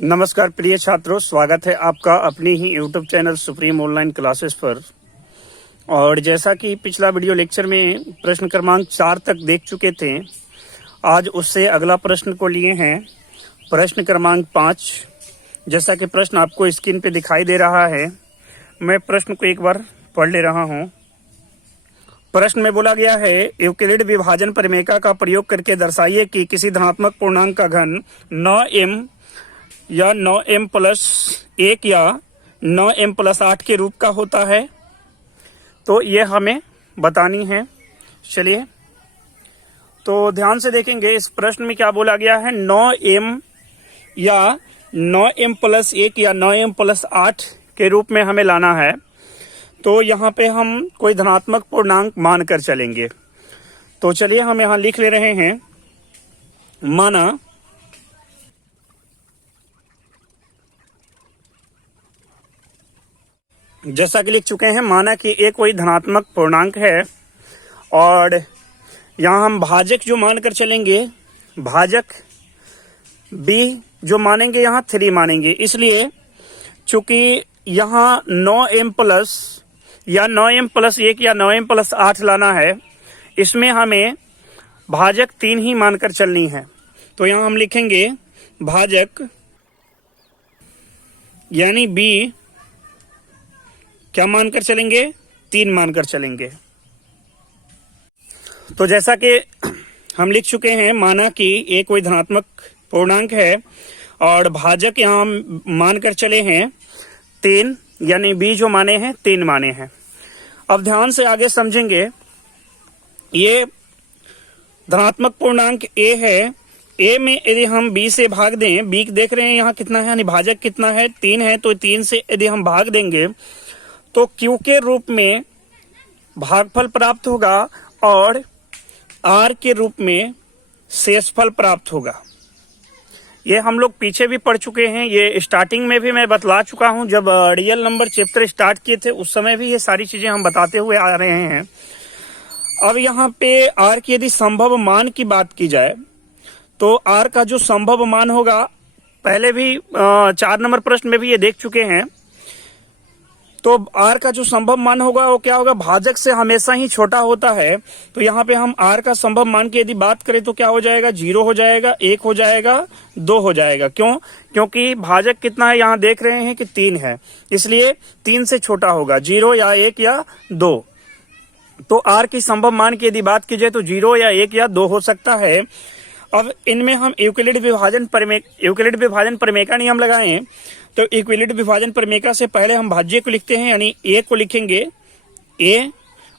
नमस्कार प्रिय छात्रों, स्वागत है आपका अपनी ही YouTube channel Supreme Online Classes पर। और जैसा कि पिछला वीडियो लेक्चर में प्रश्न क्रमांक 4 तक देख चुके थे, आज उससे अगला प्रश्न को लिए हैं प्रश्न क्रमांक 5। जैसा कि प्रश्न आपको स्क्रीन पे दिखाई दे रहा है, मैं प्रश्न को एक बार पढ़ ले रहा हूँ। प्रश्न में बोला गया है, यूक्लिड विभाजन परिमेका का प्रयोग करके दर्शाइए कि किसी धनात्मक पूर्णांक का घन 9m या 9m+1 या 9m+8 के रूप का होता है। तो ये हमें बतानी है। चलिए तो ध्यान से देखेंगे इस प्रश्न में क्या बोला गया है। 9m या 9m+1 या 9m+8 के रूप में हमें लाना है। तो यहाँ पे हम कोई धनात्मक पूर्णांक मान कर चलेंगे। तो चलिए हम यहाँ लिख ले रहे हैं, माना जैसा कि लिख चुके हैं, माना कि एक कोई धनात्मक पूर्णांक है और यहाँ हम भाजक जो मान कर चलेंगे, भाजक b जो मानेंगे यहाँ 3 मानेंगे। इसलिए चूंकि यहाँ 9m+ या 9m+1 या 9m+8 लाना है, इसमें हमें भाजक 3 ही मानकर चलनी है। तो यहाँ हम लिखेंगे भाजक यानी b क्या मानकर चलेंगे, 3 मानकर चलेंगे। तो जैसा कि हम लिख चुके हैं, माना कि ये कोई धनात्मक पूर्णांक है और भाजक यहाँ हम मानकर चले हैं 3, यानी b जो माने हैं 3 माने हैं। अब ध्यान से आगे समझेंगे। ये धनात्मक पूर्णांक a है। a में यदि हम b से भाग दें, b देख रहे हैं यहाँ कितना है, यानी भाजक कितना है, 3 है। तो 3 से यदि हम भाग देंगे तो q के रूप में भागफल प्राप्त होगा और r के रूप में शेषफल प्राप्त होगा। ये हम लोग पीछे भी पढ़ चुके हैं। ये स्टार्टिंग में भी मैं बतला चुका हूं, जब रियल नंबर चैप्टर स्टार्ट किए थे उस समय भी ये सारी चीजें हम बताते हुए आ रहे हैं। अब यहाँ पे r की यदि संभव मान की बात की जाए तो r का जो संभव मान होगा, पहले भी 4 नंबर प्रश्न में भी ये देख चुके हैं। तो r का जो संभव मान होगा वो क्या होगा, भाजक से हमेशा ही छोटा होता है। तो यहाँ पे हम r का संभव मान की यदि बात करें तो क्या हो जाएगा, 0 हो जाएगा, 1 हो जाएगा, 2 हो जाएगा। क्यों? क्योंकि भाजक कितना है, यहाँ देख रहे हैं कि 3 है, इसलिए 3 से छोटा होगा, 0 या 1 या 2। तो r की संभव मान की यदि बात की जाए तो 0 या 1 या 2 हो सकता है। अब इनमें हम यूक्लिड विभाजन परिमेका नियम लगाएं। तो यूक्लिड विभाजन परिमेका से पहले हम भाज्य को लिखते हैं, यानी a को लिखेंगे a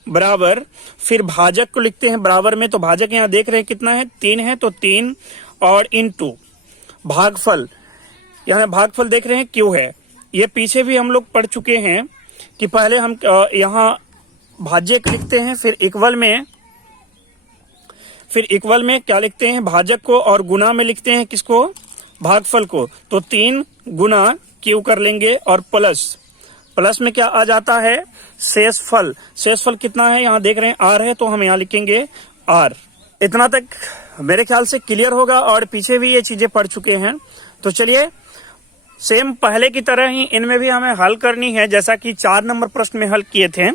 बराबर, फिर भाजक को लिखते हैं बराबर में। तो भाजक यहाँ देख रहे हैं कितना है, 3 है, तो 3 और इनटू भागफल, यहाँ भागफल देख रहे हैं q है। ये पीछे भी हम लोग पढ़ चुके हैं कि पहले हम यहाँ भाज्य को लिखते हैं, फिर इक्वल में क्या लिखते हैं, भाजक को, और गुना में लिखते हैं किसको, भागफल को। तो 3 गुना q कर लेंगे और प्लस में क्या आ जाता है, शेषफल। शेषफल कितना है, यहाँ देख रहे हैं r है, तो हम यहाँ लिखेंगे r। इतना तक मेरे ख्याल से क्लियर होगा और पीछे भी ये चीजें पढ़ चुके हैं। तो चलिए सेम पहले की तरह ही इनमें भी हमें हल करनी है, जैसा कि 4 नंबर प्रश्न में हल किए थे।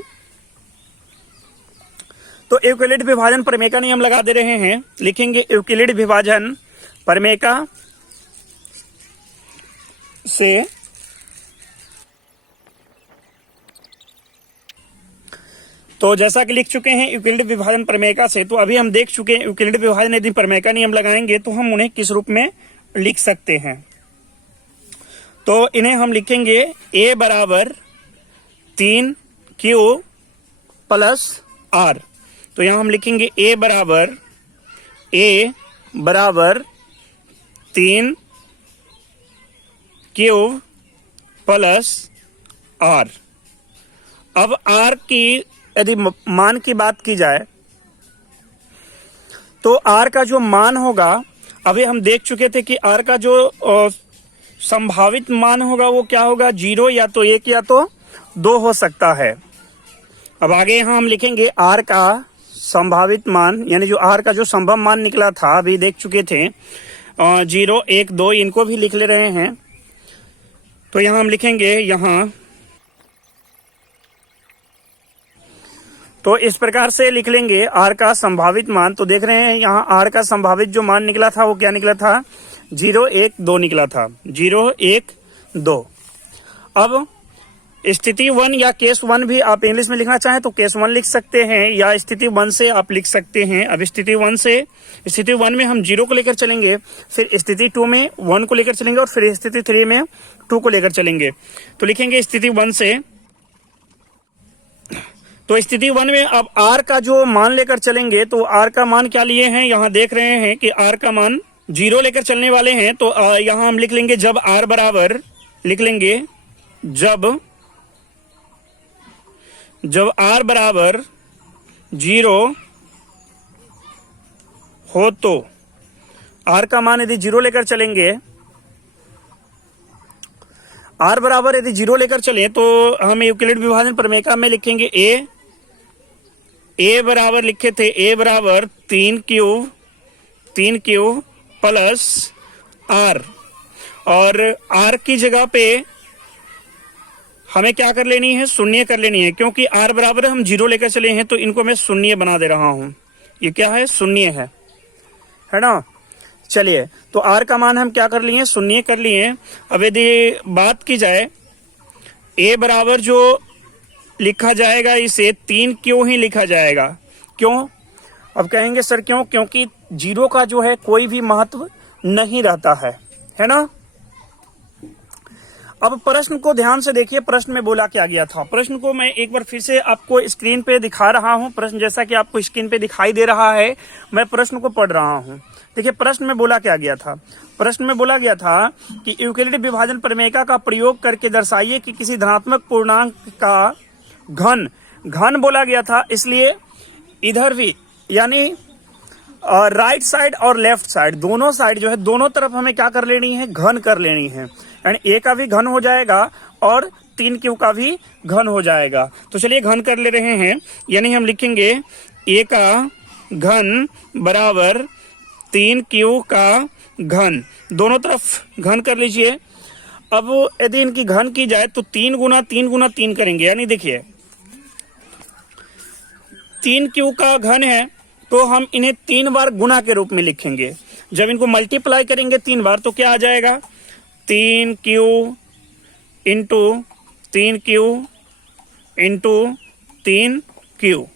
तो यूक्लिड विभाजन परिमेका नियम लगा दे रहे हैं। लिखेंगे यूक्लिड विभाजन परिमेका से तो जैसा कि लिख चुके हैं यूक्लिड विभाजन परिमेका से, तो अभी हम देख चुके हैं यूक्लिड विभाजन यदि परिमेका नियम लगाएंगे तो हम उन्हें किस रूप में लिख सकते हैं। तो इन्हें हम लिखेंगे a बराबर 3q प्लस r। तो यहां हम लिखेंगे a बराबर 3 क्यूब प्लस r। अब r की यदि मान की बात की जाए तो r का जो मान होगा, अभी हम देख चुके थे कि r का जो संभावित मान होगा वो क्या होगा, 0 या तो 1 या तो 2 हो सकता है। अब आगे यहां हम लिखेंगे r का संभावित मान, यानी जो r का जो संभव मान निकला था, अभी देख चुके थे 0, 1, 2, इनको भी लिख ले रहे हैं। तो यहां हम लिखेंगे यहां, तो इस प्रकार से लिख लेंगे आर का संभावित मान। तो देख रहे हैं यहां आर का संभावित जो मान निकला था वो क्या निकला था, 0 1 2 निकला था, 0 1 2। अब स्थिति 1 या केस 1 भी आप इंग्लिश में लिखना चाहें तो केस 1 लिख सकते हैं, या स्थिति 1 से आप लिख सकते हैं। अब स्थिति 1 में हम 0 को लेकर चलेंगे, फिर स्थिति 2 में 1 को लेकर चलेंगे, और फिर स्थिति 3 में 2 को लेकर चलेंगे। तो लिखेंगे स्थिति 1 से, तो स्थिति 1 में अब आर का जो मान लेकर चलेंगे, तो आर का मान क्या लिए हैं, यहां देख रहे हैं कि आर का मान 0 लेकर चलने वाले हैं। तो यहां हम लिख लेंगे जब आर बराबर, लिख लेंगे जब आर बराबर 0 हो, तो आर का मान यदि 0 लेकर चलेंगे, आर बराबर यदि 0 लेकर चले, तो हम यूक्लिड विभाजन प्रमेय में लिखेंगे ए बराबर लिखे थे, ए बराबर 3 क्यूब प्लस आर, और आर की जगह पे हमें क्या कर लेनी है, शून्य कर लेनी है, क्योंकि आर बराबर हम 0 लेकर चले हैं, तो इनको मैं शून्य बना दे रहा हूं। ये क्या है, शून्य है ना। चलिए, तो आर का मान हम क्या कर लिए, शून्य कर लिए। अब यदि बात की जाए, ए बराबर जो लिखा जाएगा इसे 3 क्यों ही लिखा जाएगा, क्यों? अब कहेंगे सर क्यों, क्योंकि 0 का जो है कोई भी महत्व नहीं रहता है ना। अब प्रश्न को ध्यान से देखिए, प्रश्न में बोला क्या गया था। प्रश्न को मैं एक बार फिर से आपको स्क्रीन पे दिखा रहा हूं। प्रश्न जैसा कि आपको स्क्रीन पे दिखाई दे रहा है, मैं प्रश्न को पढ़ रहा हूं। देखिए प्रश्न में बोला क्या गया था। प्रश्न में बोला गया था कि यूक्लिड विभाजन प्रमेय का प्रयोग करके दर्शाइए कि किसी धनात्मक पूर्णांक का घन बोला गया था, इसलिए इधर भी यानी राइट साइड और लेफ्ट साइड दोनों साइड जो है, दोनों तरफ हमें क्या कर लेनी है, घन कर लेनी है। यानी ए का भी घन हो जाएगा और 3 क्यू का भी घन हो जाएगा। तो चलिए घन कर ले रहे हैं, यानी हम लिखेंगे ए का घन बराबर 3 क्यू का घन, दोनों तरफ घन कर लीजिए। अब यदि इनकी घन की जाए तो 3 गुना 3 करेंगे, यानी देखिए 3 क्यू का घन है, तो हम इन्हें 3 बार गुना के रूप में लिखेंगे। जब इनको मल्टीप्लाई करेंगे 3 बार तो क्या आ जाएगा, 3 Q into 3 Q into 3 Q,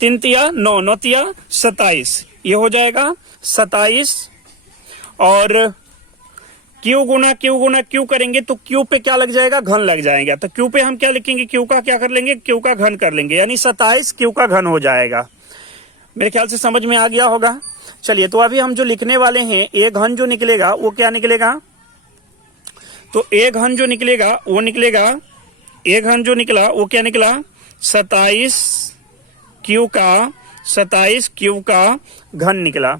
3 तिया 9, 9 तिया 27, ये हो जाएगा 27। और क्यू गुना क्यू करेंगे तो क्यू पे क्या लग जाएगा, घन लग जाएगा। तो क्यू पे हम क्या लिखेंगे, क्यू का क्या कर लेंगे, क्यू का घन कर लेंगे, यानी 27 क्यू का घन हो जाएगा। मेरे ख्याल से समझ में आ गया होगा। चलिए, तो अभी हम जो लिखने वाले हैं, ए घन जो निकलेगा वो क्या निकलेगा, तो ए घन जो निकलेगा वो निकलेगा, ए घन जो निकला वो क्या निकला, 27 क्यू का घन निकला।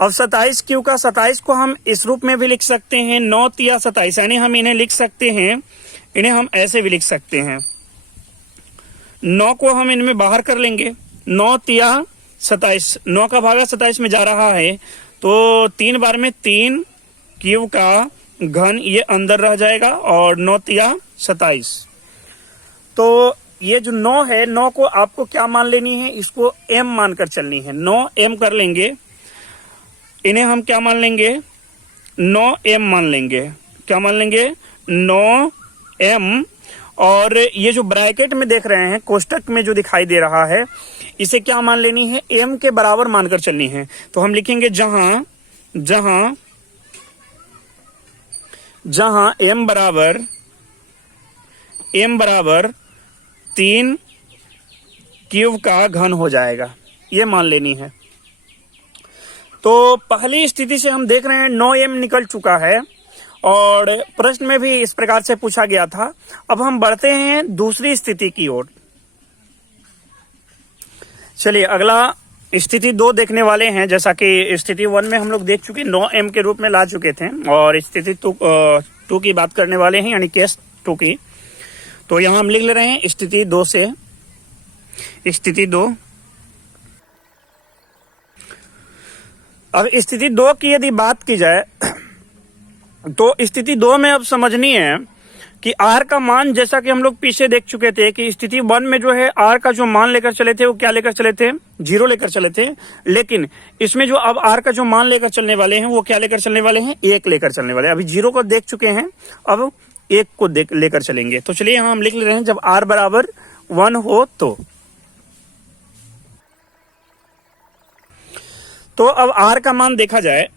अब 27 क्यू का 27 को हम इस रूप में भी लिख सकते हैं, 9 तिया 27, यानी हम इन्हें लिख सकते हैं, इन्हें हम ऐसे भी लिख सकते हैं। 9 को हम इनमें बाहर कर लेंगे, 9 तिया 27, 9 का भागा 27 में जा रहा है, तो 3 बार में 3 क्यू का घन ये अंदर रह जाएगा, और 9 तिया 27। तो ये जो 9 है, 9 को आपको क्या मान लेनी है, इसको m मानकर चलनी है। 9 m कर लेंगे, इन्हें हम क्या मान लेंगे, 9 m मान लेंगे। क्या मान लेंगे, 9 m। और ये जो ब्रैकेट में देख रहे हैं, कोष्टक में जो दिखाई दे रहा है, इसे क्या मान लेनी है, m के बराबर मानकर चलनी है। तो हम लिखेंगे जहां m बराबर 3 क्यूब का घन हो जाएगा, ये मान लेनी है। तो पहली स्थिति से हम देख रहे हैं 9 m निकल चुका है, और प्रश्न में भी इस प्रकार से पूछा गया था। अब हम बढ़ते हैं दूसरी स्थिति की ओर। चलिए, अगला स्थिति 2 देखने वाले हैं। जैसा कि स्थिति 1 में हम लोग देख चुके, 9 m के रूप में ला चुके थे, और स्थिति 2 की बात करने वाले हैं, यानी केस 2 की। तो यहां हम लिख ले रहे हैं स्थिति 2 से, स्थिति 2। अब स्थिति 2 की यदि बात की जाए, तो स्थिति 2 में अब समझनी है कि आर का मान, जैसा कि हम लोग पीछे देख चुके थे कि स्थिति 1 में जो है आर का जो मान लेकर चले थे वो क्या लेकर चले थे, 0 लेकर चले थे। लेकिन इसमें जो अब आर का जो मान लेकर चलने वाले हैं वो क्या लेकर चलने वाले हैं, 1 लेकर चलने वाले हैं। अभी 0 को देख चुके हैं, अब 1 को लेकर चलेंगे। तो चलिए यहां हम लिख ले रहे हैं जब आर बराबर 1 हो तो अब आर का मान देखा जाए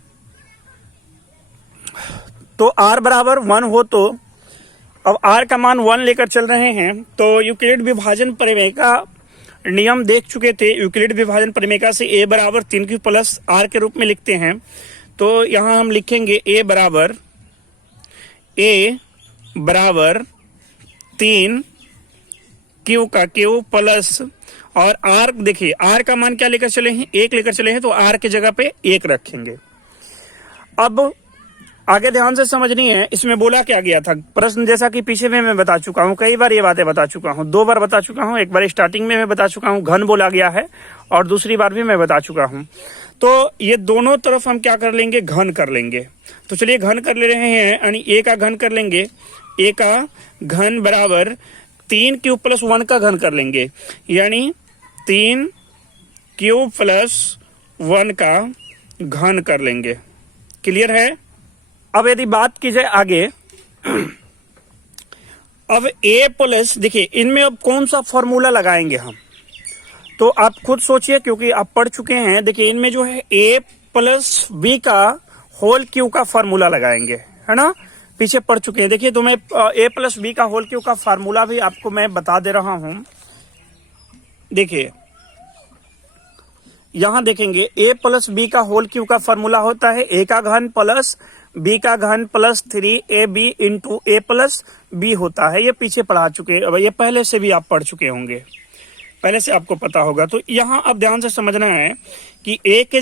तो आर बराबर 1 हो तो अब आर का मान 1 लेकर चल रहे हैं। तो यूक्लिड विभाजन प्रमेय का नियम देख चुके थे। यूक्लिड विभाजन प्रमेय का से a बराबर 3q प्लस आर के रूप में लिखते हैं। तो यहां हम लिखेंगे a बराबर 3q का q प्लस, और r देखिए r का मान क्या लेकर चले हैं, 1 लेकर चले हैं, तो r की जगह पे 1 रखेंगे। अब आगे ध्यान से समझनी है, इसमें बोला क्या गया था प्रश्न, जैसा कि पीछे में मैं बता चुका हूं, कई बार ये बातें बता चुका हूं, 2 बार बता चुका हूं। एक बार स्टार्टिंग में मैं बता चुका हूं, घन बोला गया है, और दूसरी बार भी मैं बता चुका हूं। तो ये दोनों तरफ हम क्या कर लेंगे, घन कर लेंगे। तो चलिए घन कर ले रहे हैं, यानी a का घन कर लेंगे, a का घन बराबर 3q प्लस 1 का घन कर लेंगे, यानी 3q प्लस 1 का घन कर लेंगे। क्लियर है। अब यदि बात की जाए आगे, अब a प्लस, देखिए इनमें अब कौन सा फॉर्मूला लगाएंगे हम, तो आप खुद सोचिए, क्योंकि आप पढ़ चुके हैं। देखिए इनमें जो है a प्लस b का होल क्यू का फॉर्मूला लगाएंगे, है ना, पीछे पढ़ चुके हैं। देखिए तो मैं a प्लस b का होल क्यू का फॉर्मूला भी आपको मैं बता दे रहा हूं। देखिए यहां देखेंगे a प्लस b का होल क्यू का फॉर्मूला होता है a का घन प्लस b का घन plus 3ab into a plus b होता है। ये पीछे पढ़ा चुके हैं, ये पहले से भी आप पढ़ चुके होंगे, पहले से आपको पता होगा। तो यहाँ अब ध्यान से समझना है कि a के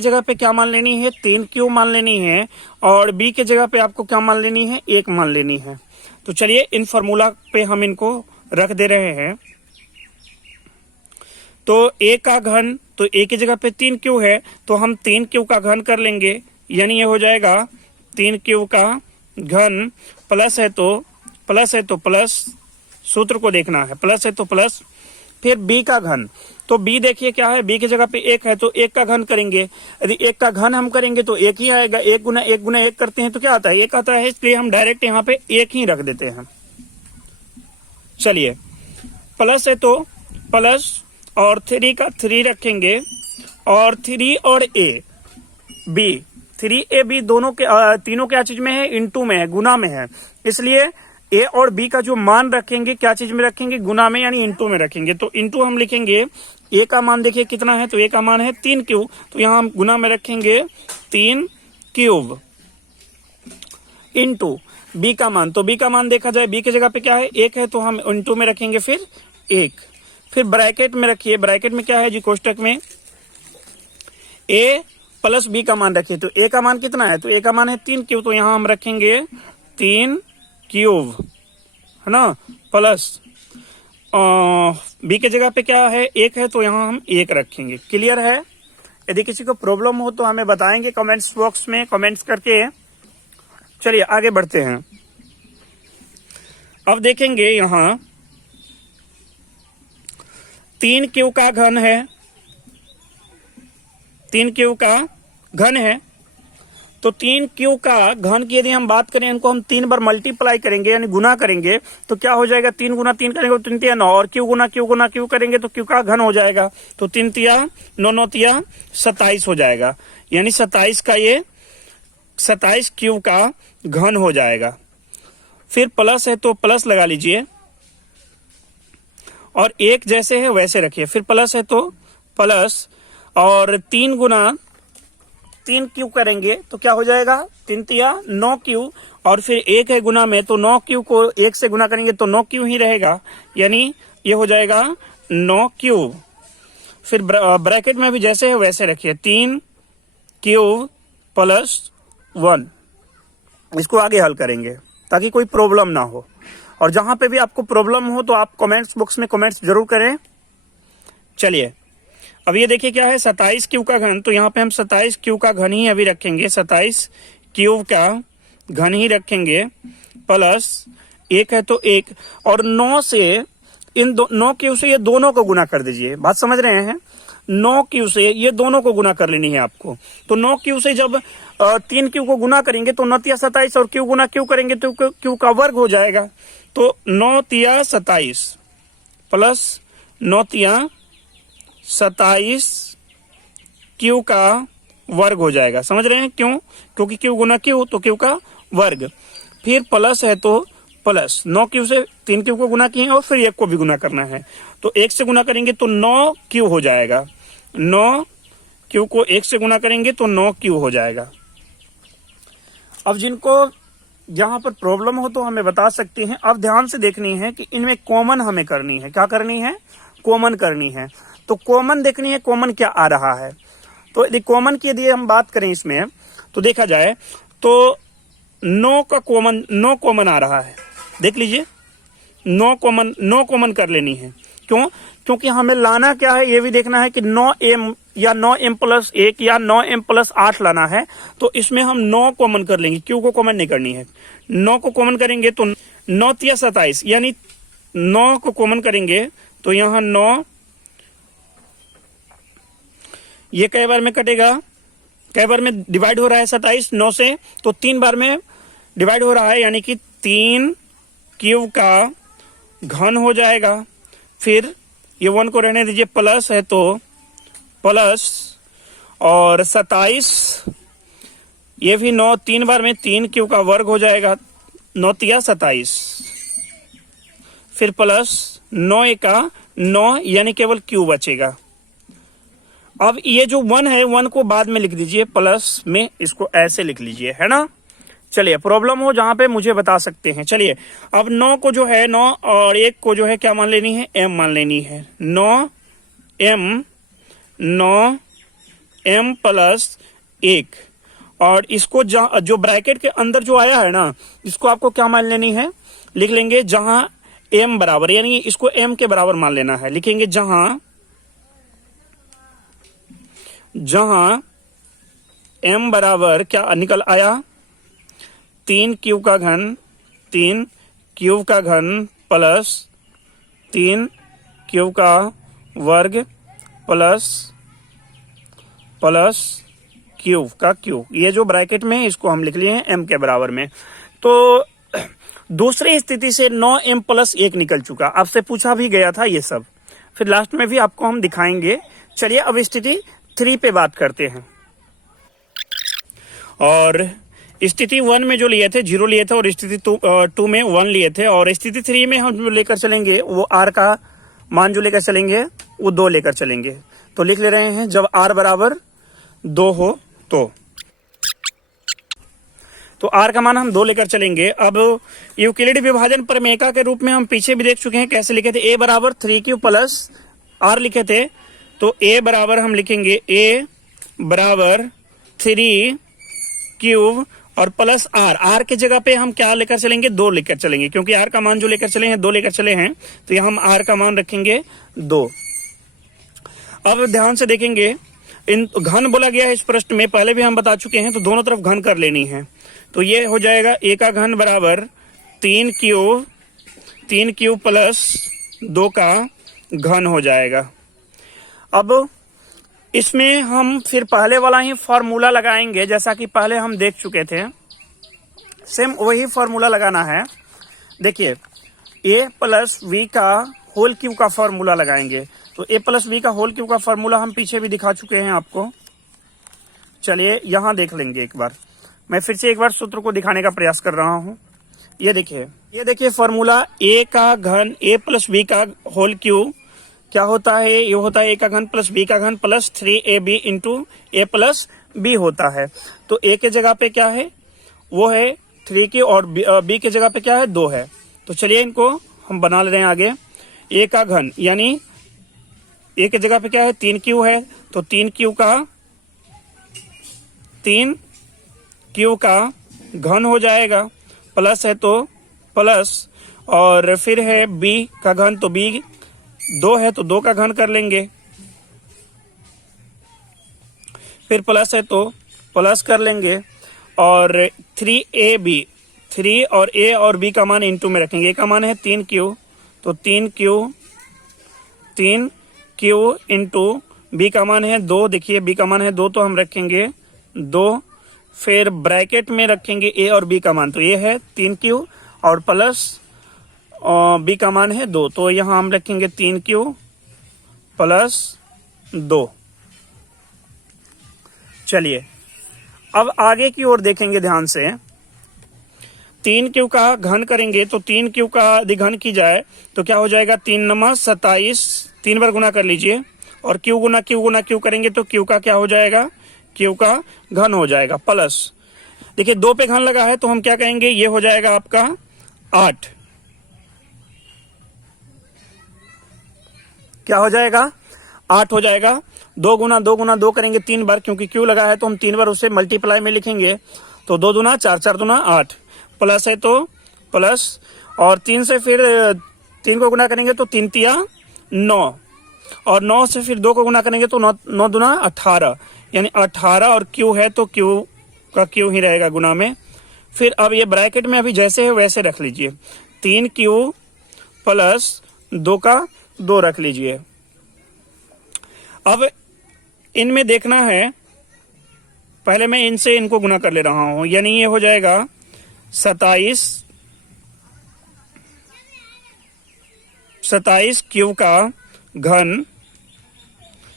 जगह पे क्या मान लेनी है, 3q मान लेनी है, और b के जगह पे आपको क्या मान लेनी है, 1 मान लेनी है। तो चलिए इन फॉर्मूला पे हम इनको रख दे रहे हैं। तो a का घन, तो a की जगह पे 3q है, तो हम 3q का घन कर लेंगे, यानी ये हो जाएगा 3q का घन प्लस है तो प्लस, सूत्र को देखना है, प्लस है तो प्लस, फिर b का घन। तो b देखिए क्या है, b की जगह पे 1 है तो 1 का घन करेंगे। यदि 1 का घन हम करेंगे तो 1 ही आएगा, 1 गुना 1 गुना 1 करते हैं तो क्या आता है, 1 आता है, इसलिए हम डायरेक्ट यहाँ पे 1 ही रख देते हैं। चलिए प्लस है तो प्लस, और 3 का 3 रखेंगे, और 3 और a b, 3ab दोनों के तीनों क्या चीज में है, इनटू में है, गुना में है, इसलिए a और b का जो मान रखेंगे क्या चीज में रखेंगे, गुना में, यानी इनटू में रखेंगे। तो इनटू हम लिखेंगे, a का मान देखिए कितना है, तो a का मान है 3q, तो यहाँ हम गुना में रखेंगे 3 क्यूब, इंटू b का मान। तो b का मान देखा जाए, b की जगह पे क्या है, 1 है, तो हम इनटू में रखेंगे फिर 1, फिर ब्रैकेट में रखिए, ब्रैकेट में क्या है जी, कोष्टक में a प्लस b का मान रखिए। तो a का मान कितना है, तो a का मान है 3q, तो यहाँ हम रखेंगे 3 क्यूब, है ना, प्लस b के जगह पे क्या है, 1 है, तो यहाँ हम 1 रखेंगे। क्लियर है। यदि किसी को प्रॉब्लम हो तो हमें बताएंगे कमेंट्स बॉक्स में, कमेंट्स करके। चलिए आगे बढ़ते हैं। अब देखेंगे यहाँ 3q का घन है, 3q का घन है, तो 3q का घन की यदि हम बात करें, इनको हम 3 बार मल्टीप्लाई करेंगे, यानी गुना करेंगे, तो क्या हो जाएगा, 3 गुना 3 करेंगे तो 3 तिया 9, और q गुना q करेंगे तो q का घन हो जाएगा, तो 3 तिया 9, 9 तिया 27 हो जाएगा, यानी 27 का ये 27 q का घन हो जाएगा। फिर प्लस है तो प्लस लगा लीजिए, और 1 जैसे है वैसे रखिए, फिर प्लस है तो प्लस, और 3 गुना 3q करेंगे तो क्या हो जाएगा, 3 तिया 9q, और फिर 1 है गुना में, तो 9q को 1 से गुना करेंगे तो 9q ही रहेगा, यानी ये हो जाएगा 9q। फिर ब्रैकेट में भी जैसे है वैसे रखिए, 3q प्लस 1। इसको आगे हल करेंगे ताकि कोई प्रॉब्लम ना हो, और जहां पे भी आपको प्रॉब्लम हो तो आप कमेंट्स बॉक्स में कमेंट्स जरूर करें। चलिए अब ये देखिए क्या है, 27q का घन, तो यहाँ पे हम 27q का घन ही अभी रखेंगे, 27 क्यूब का घन ही रखेंगे प्लस 1 है तो 1 और 9 से 9 क्यू से ये दोनों को गुना कर दीजिए। बात समझ रहे हैं? 9 क्यू से ये दोनों को गुना कर लेनी है आपको। तो 9 क्यू से जब 3 क्यू को गुना करेंगे तो 9 तिया 27 और क्यू गुना क्यू करेंगे तो क्यू का वर्ग हो जाएगा। तो 9 तिया 27 प्लस 9 तिया 27 क्यू का वर्ग हो जाएगा। समझ रहे हैं क्यों? क्योंकि क्यू गुना क्यू तो क्यू का वर्ग, फिर प्लस है तो प्लस 9 क्यू से 3 क्यू को गुना किए और फिर 1 को भी गुना करना है। तो 1 से गुना करेंगे तो 9 क्यू हो जाएगा। 9 क्यू को 1 से गुना करेंगे तो 9 क्यू हो जाएगा। अब जिनको यहाँ पर प्रॉब्लम हो तो हमें बता सकते हैं। अब ध्यान से देखनी है कि इनमें कॉमन हमें करनी है। क्या करनी है? कॉमन करनी है। तो कॉमन देखनी है कॉमन क्या आ रहा है। तो यदि कॉमन की यदि हम बात करें इसमें तो देखा जाए तो 9 कॉमन आ रहा है। देख लीजिए 9 कॉमन कर लेनी है। क्यों? क्योंकि हमें लाना क्या है ये भी देखना है कि 9m या 9m प्लस 1 या 9m प्लस 8 लाना है। तो इसमें हम 9 कॉमन कर लेंगे, क्यू को कॉमन नहीं करनी है। 9 को कॉमन करेंगे तो 9 तिया 27 यानी 9 को कॉमन करेंगे तो यहां 9 ये कई बार में कटेगा, कई बार में डिवाइड हो रहा है 27 9 से, तो 3 बार में डिवाइड हो रहा है यानी कि 3 क्यूब का घन हो जाएगा। फिर ये 1 को रहने दीजिए, प्लस है तो प्लस और 27 ये भी 9 3 बार में 3 क्यूब का वर्ग हो जाएगा। 9 तिया 27 फिर प्लस 9 एका 9 यानी केवल क्यू बचेगा। अब ये जो 1 है 1 को बाद में लिख दीजिए, प्लस में इसको ऐसे लिख लीजिए, है ना। चलिए प्रॉब्लम हो जहां पे मुझे बता सकते हैं। चलिए अब 9 को जो है 9 और 1 को जो है क्या मान लेनी है? m मान लेनी है। 9m प्लस 1 और इसको जो ब्रैकेट के अंदर जो आया है ना इसको आपको क्या मान लेनी है? लिख लेंगे जहां m बराबर, यानी इसको m के बराबर मान लेना है। लिखेंगे जहां m बराबर क्या निकल आया? 3 क्यूब का घन, 3 क्यूब का घन प्लस 3 क्यूब का वर्ग प्लस क्यूब का क्यूब। ये जो ब्रैकेट में है इसको हम लिख लिए हैं m के बराबर में। तो दूसरी स्थिति से 9m प्लस 1 निकल चुका। आपसे पूछा भी गया था ये सब, फिर लास्ट में भी आपको हम दिखाएंगे। चलिए अब स्थिति 3 पे बात करते हैं। और स्थिति 1 में जो लिए थे 0 लिए थे और स्थिति 2 में 1 लिए थे, और स्थिति 3 में हम जो लेकर चलेंगे वो r का मान जो लेकर चलेंगे वो 2 लेकर चलेंगे। तो लिख ले रहे हैं जब r बराबर 2 हो तो r का मान हम 2 लेकर चलेंगे। अब यूक्लिड विभाजन प्रमेयिका के रूप में हम पीछे भी देख चुके हैं कैसे लिखे थे। a बराबर 3q प्लस r लिखे थे, तो a बराबर हम लिखेंगे a बराबर 3 क्यूब और प्लस r के जगह पे हम क्या लेकर चलेंगे? 2 लेकर चलेंगे, क्योंकि r का मान जो लेकर चले हैं 2 लेकर चले हैं, तो यहाँ हम r का मान रखेंगे 2। अब ध्यान से देखेंगे इन घन बोला गया है इस प्रश्न में, पहले भी हम बता चुके हैं, तो दोनों तरफ घन कर लेनी है। तो ये हो जाएगा a का घन बराबर 3 क्यूब प्लस 2 का घन हो जाएगा। अब इसमें हम फिर पहले वाला ही फॉर्मूला लगाएंगे जैसा कि पहले हम देख चुके थे, सेम वही फॉर्मूला लगाना है। देखिए a प्लस v का होल क्यूब का फॉर्मूला लगाएंगे। तो a प्लस v का होल क्यूब का फॉर्मूला हम पीछे भी दिखा चुके हैं आपको। चलिए यहां देख लेंगे एक बार, मैं फिर से एक बार सूत्र को दिखाने का प्रयास कर रहा हूं। ये देखिए फॉर्मूला a का घन a प्लस v का होल क्यूब क्या होता है? ये होता है a का घन प्लस b का घन plus 3ab into a plus b होता है। तो a के जगह पे क्या है? वो है 3q और b के जगह पे क्या है? 2 है। तो चलिए इनको हम बना ले रहे हैं आगे। a का घन यानी a के जगह पे क्या है? 3q है, तो 3q का घन हो जाएगा, प्लस है तो प्लस, और फिर है b का घन, तो b 2 है तो 2 का घन कर लेंगे, फिर प्लस है तो प्लस कर लेंगे, और 3ab, 3 और a और b का मान इनटू में रखेंगे। a का मान है 3q, तो 3q इंटू b का मान है 2, देखिए b का मान है 2 तो हम रखेंगे 2, फिर ब्रैकेट में रखेंगे a और b का मान, तो ये है 3q और प्लस b का मान है 2, तो यहाँ हम रखेंगे 3q प्लस 2। चलिए अब आगे की ओर देखेंगे ध्यान से। 3q का घन करेंगे तो 3q का यदि घन की जाए तो क्या हो जाएगा, 3 नमा 27, 3 बार गुना कर लीजिए और q गुना q करेंगे तो q का क्या हो जाएगा, q का घन हो जाएगा प्लस, देखिए 2 पे घन लगा है तो हम क्या कहेंगे, ये हो जाएगा आपका 8, क्या हो जाएगा 8 हो जाएगा। 2 गुना 2 करेंगे 3 बार, क्योंकि q लगा है तो हम 3 बार उसे मल्टीप्लाई में लिखेंगे, तो 2 दूना 4, 4 दूना 8, प्लस है तो प्लस, और 3 से फिर 3 को गुना करेंगे तो 3 तिया 9, और 9 से फिर 2 को गुना करेंगे तो 9 दूना 18, यानी 18, और q है तो q का q ही रहेगा गुना में। फिर अब ये ब्रैकेट में अभी जैसे है वैसे रख लीजिए, 3q प्लस 2 का 2 रख लीजिए। अब इनमें देखना है, पहले मैं इनसे इनको गुना कर ले रहा हूं, यानी ये हो जाएगा 27 क्यू का घन,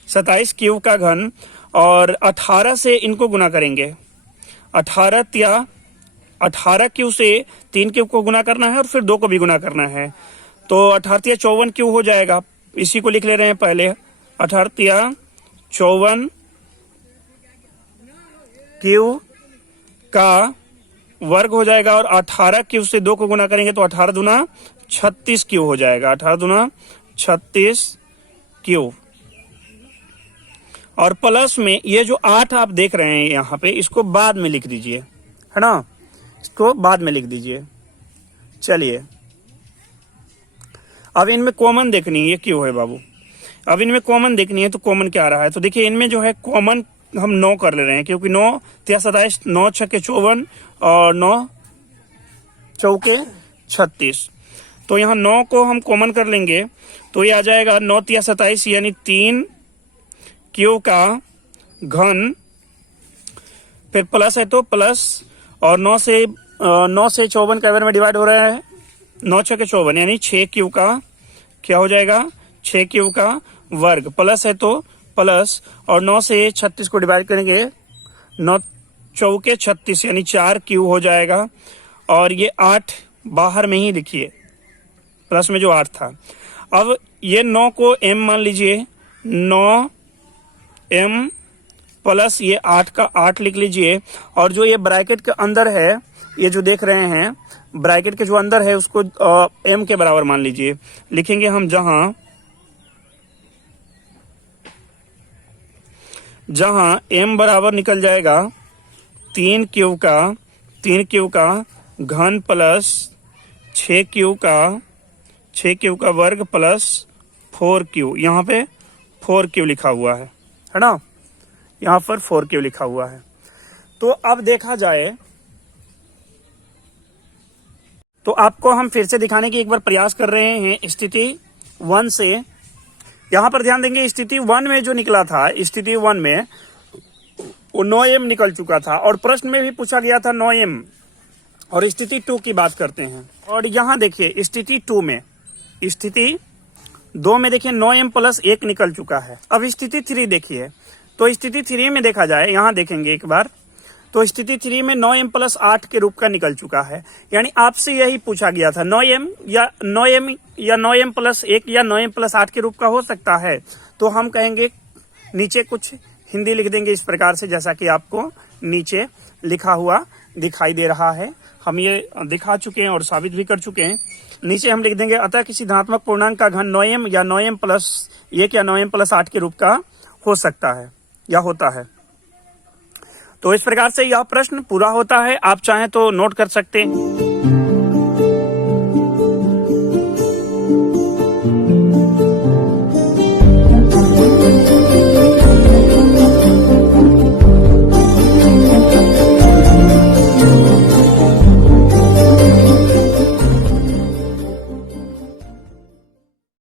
27 क्यू का घन, और 18 से इनको गुना करेंगे, 18 क्यू से 3 क्यू को गुना करना है और फिर 2 को भी गुना करना है, तो 18 तिया 54 क्यू हो जाएगा। इसी को लिख ले रहे हैं पहले, 18 तिया 54 क्यू का वर्ग हो जाएगा, और 18 क्यू से 2 को गुना करेंगे तो 18 दूना 36 क्यू हो जाएगा, 18 दूना 36 क्यू। और प्लस में ये जो 8 आप देख रहे हैं यहाँ पे, इसको बाद में लिख दीजिए, है ना, इसको बाद में लिख दीजिए। चलिए अब इनमें कॉमन देखनी है, ये क्यों है बाबू, अब इनमें कॉमन देखनी है तो कॉमन क्या आ रहा है, तो देखिए इनमें जो है कॉमन हम 9 कर ले रहे हैं, क्योंकि 9 तिया 27, 9 छक्के 54 और 9 चौके 36, तो यहाँ 9 को हम कॉमन कर लेंगे तो ये आ जाएगा 9 तिया 27, यानी 3 क्यू का घन, फिर प्लस है तो प्लस, और 9 से 54 का में डिवाइड हो रहा है, 9 छक्के 54, यानी 6 क्यू का क्या हो जाएगा, 6 क्यू का वर्ग, प्लस है तो प्लस, और 9 से 36 को डिवाइड करेंगे, 9 चौके 36, यानी 4 क्यू हो जाएगा, और ये 8 बाहर में ही लिखिए, प्लस में जो 8 था। अब ये 9 को m मान लीजिए, 9 m प्लस ये 8 का 8 लिख लीजिए, और जो ये ब्रैकेट के अंदर है, ये जो देख रहे हैं ब्रैकेट के जो अंदर है उसको m के बराबर मान लीजिए, लिखेंगे हम जहां m बराबर निकल जाएगा 3 क्यू का घन प्लस 6 क्यू का वर्ग प्लस 4 क्यू, यहाँ पे 4 क्यू लिखा हुआ है ना, यहाँ पर 4 क्यू लिखा हुआ है। तो अब देखा जाए तो आपको हम फिर से दिखाने की एक बार प्रयास कर रहे हैं स्थिति 1 से। यहां पर ध्यान देंगे, स्थिति 1 में जो निकला था, स्थिति 1 में वो 9m निकल चुका था, और प्रश्न में भी पूछा गया था 9m, और स्थिति 2 की बात करते हैं। और यहां देखिए स्थिति 2 में, स्थिति 2 में देखिए 9m प्लस 1 निकल चुका है। अब स्थिति 3 देखिए, तो स्थिति 3 में देखा जाए, यहां देखेंगे एक बार, तो स्थिति 3 में 9m प्लस 8 के रूप का निकल चुका है, यानी आपसे यही पूछा गया था 9m या 9m प्लस 1 या 9m प्लस 8 के रूप का हो सकता है, तो हम कहेंगे नीचे कुछ हिंदी लिख देंगे इस प्रकार से, जैसा कि आपको नीचे लिखा हुआ दिखाई दे रहा है। हम ये दिखा चुके हैं और साबित भी कर चुके हैं। नीचे हम लिख देंगे, अतः किसी धनात्मक पूर्णांक का घन 9m या 9m प्लस 1 या 9m प्लस 8 के रूप का हो सकता है या होता है। तो इस प्रकार से यह प्रश्न पूरा होता है। आप चाहें तो नोट कर सकते हैं।